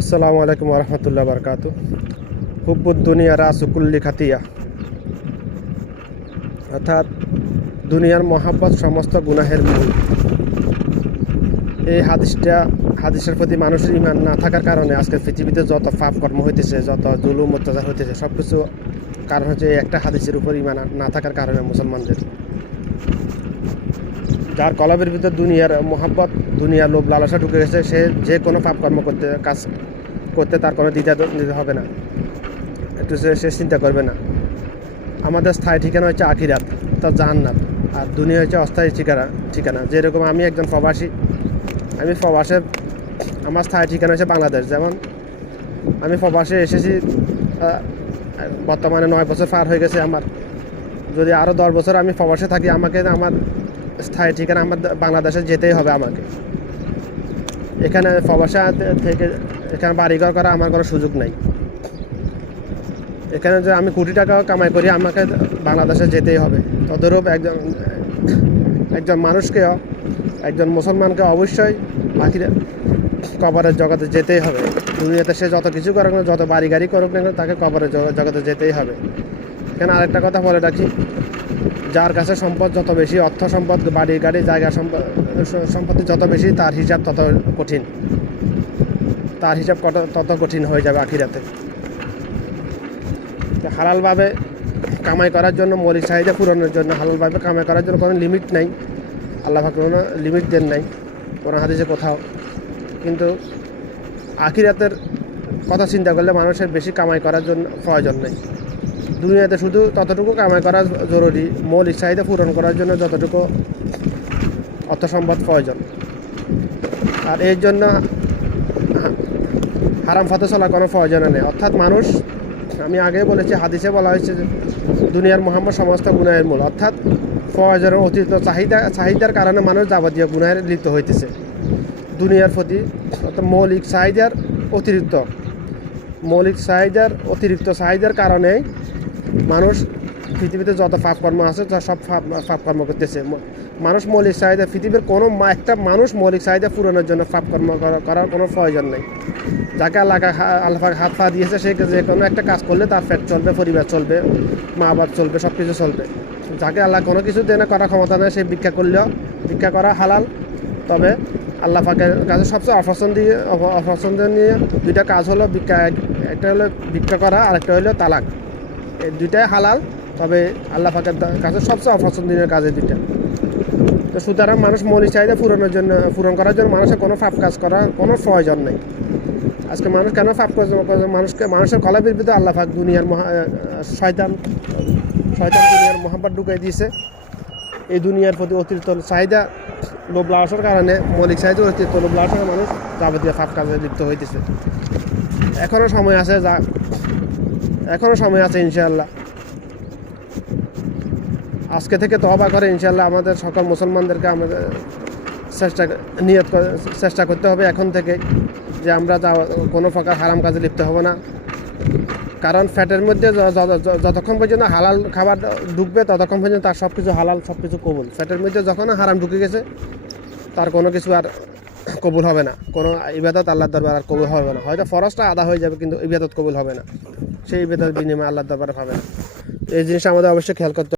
আসসালামু আলাইকুম রহমতুল্লাহ বরকাতু। হুব্বুদ দুনিয়া রাসু কুল্লি খাতিয়া, অর্থাৎ দুনিয়ার মহাব্বত সমস্ত গুনাহের মূল। এই হাদিসের প্রতি মানুষের ইমান না থাকার কারণে আজকে পৃথিবীতে যত পাপ কর্ম হইতেছে, যত জুলুম অত্যাচার হইতেছে, সব কিছু কারণ হচ্ছে এই একটা হাদিসের উপর ইমান না থাকার কারণে মুসলমানদের। যার কলবের ভিতর দুনিয়ার মহাব্বত, দুনিয়ার লোভ লালসা ঢুকে গেছে, সে যে কোনো পাপ কর্ম করতে তার কোনো দ্বিধা দিতে হবে না, একটু সে চিন্তা করবে না। আমাদের স্থায়ী ঠিকানা হচ্ছে আখিরাত, তার জান্নাত, আর দুনিয়া হচ্ছে অস্থায়ী ঠিকানা। যেরকম আমি একজন প্রবাসী, আমি প্রবাসে, আমার স্থায়ী ঠিকানা হচ্ছে বাংলাদেশ। যেমন আমি প্রবাসে এসেছি, বর্তমানে 9 বছর পার হয়ে গেছে আমার। যদি আরও 10 বছর আমি প্রবাসে থাকি, আমাকে আমার স্থায়ী ঠিকানা আমার বাংলাদেশে যেতেই হবে আমাকে। এখানে প্রবাসে থেকে এখানে বাড়িঘর করা আমার কোনো সুযোগ নেই। এখানে যে আমি কোটি টাকা কামাই করি, আমাকে বাংলাদেশে যেতেই হবে। তদরূপ একজন মানুষকেও, একজন মুসলমানকে অবশ্যই কবরের জগতে যেতেই হবে। দুনিয়াতে সে যত কিছু করুক না, যত বাড়ি গাড়ি করুক না, তাকে কবরের জগতে যেতেই হবে। এখানে আরেকটা কথা বলে রাখি, যার কাছে সম্পদ যত বেশি, অর্থ সম্পদ, বাড়ি গাড়ি, জায়গা সম্পত্তি যত বেশি, তার হিসাব তত কঠিন। তার হিসাব তত কঠিন হয়ে যাবে আখিরাতে। হালালভাবে কামাই করার জন্য, মৌলিক চাহিদা পূরণের জন্য হালালভাবে কামাই করার জন্য কোনো লিমিট নাই। আল্লাহ পাক কোনো লিমিট দেন নাই কোনো হাদিসে কোথাও। কিন্তু আখিরাতের কথা চিন্তা করলে মানুষের বেশি কামাই করার জন্য প্রয়োজন নেই। দুনিয়াতে শুধু ততটুকু কামাই করা জরুরি, মৌলিক চাহিদা পূরণ করার জন্য যতটুকু অর্থ সম্পদ প্রয়োজন। আর এর জন্য হারাম পথে চলার কোনো প্রয়োজন নেই। অর্থাৎ মানুষ, আমি আগে বলেছি, হাদিসে বলা হয়েছে যে দুনিয়ার মোহাম্মদ সমস্ত গুনাহের মূল। অর্থাৎ প্রয়োজনের অতিরিক্ত চাহিদার কারণে মানুষ যাবতীয় গুনাহের লিপ্ত হইতেছে। দুনিয়ার প্রতি অর্থাৎ মৌলিক অতিরিক্ত চাহিদার কারণে মানুষ পৃথিবীতে যত পাপকর্ম আছে সব পাপকর্ম করতেছে। মানুষ মৌলিক চাহিদা, পৃথিবীর কোনো একটা মানুষ মৌলিক চাহিদা পূরণের জন্য পাপকর্ম করার কোনো প্রয়োজন নেই। যাকে আল্লাহ হাত পা দিয়েছে, সে যে কোনো একটা কাজ করলে তার পেট চলবে, পরিবার চলবে, মা বাপ চলবে, সব কিছু চলবে। যাকে আল্লাহ কোনো কিছু দেনে করার ক্ষমতা নেই, সে ভিক্ষা করা হালাল। তবে আল্লাহ পাকের কাছে সবচেয়ে অপছন্দনীয় দুইটা কাজ হলো একটা হলো ভিক্ষা করা, আর একটা হলো তালাক। এই দুইটাই হালাল, তবে আল্লাহ পাকের কাছে সবচেয়ে অপছন্দনীয় কাজ এই দুইটা। তো সুতরাং মানুষ মৌলিক চাহিদা পূরণ করার জন্য মানুষের কোনো পাপ কাজ করার কোনো প্রয়োজন নেই। আজকে মানুষ কেন পাপ করছে? মানুষের কলবের ভিতরে আল্লাহ পাক দুনিয়ার শয়তান দুনিয়ার মহাব্বত ঢুকাই দিয়েছে। এই দুনিয়ার প্রতি অতিরিক্ত চাহিদা, লোভ লালসার কারণে, মৌলিক চাহিদা অতিরিক্ত লোভ লালসার মানুষ যাবতীয় পাপ কাজে লিপ্ত হইতেছে। এখনও সময় আছে ইনশাআল্লাহ। আজকে থেকে তওবা করে ইনশাআল্লাহ আমাদের সকল মুসলমানদেরকে আমাদের চেষ্টা করতে হবে এখন থেকে, যে আমরা কোনো প্রকার হারাম কাজে লিপ্ত হব না। কারণ ফ্যাটের মধ্যে যতক্ষণ পর্যন্ত হালাল খাবার ঢুকবে, ততক্ষণ পর্যন্ত তার সব কিছু হালাল, সব কিছু কবুল। ফ্যাটের মধ্যে যখন হারাম ঢুকে গেছে, তার কোনো কিছু আর কবুল হবে না। কোনো ইবাদত আল্লাহর দরবার আর কবুল হবে না। হয়তো ফরজটা আদা হয়ে যাবে, কিন্তু ইবাদত কবুল হবে না। সেই ইবাদতের বিনিময়ে আল্লাহর দরবারে পাবে না। এই জিনিসটা আমাদের অবশ্যই খেয়াল করতে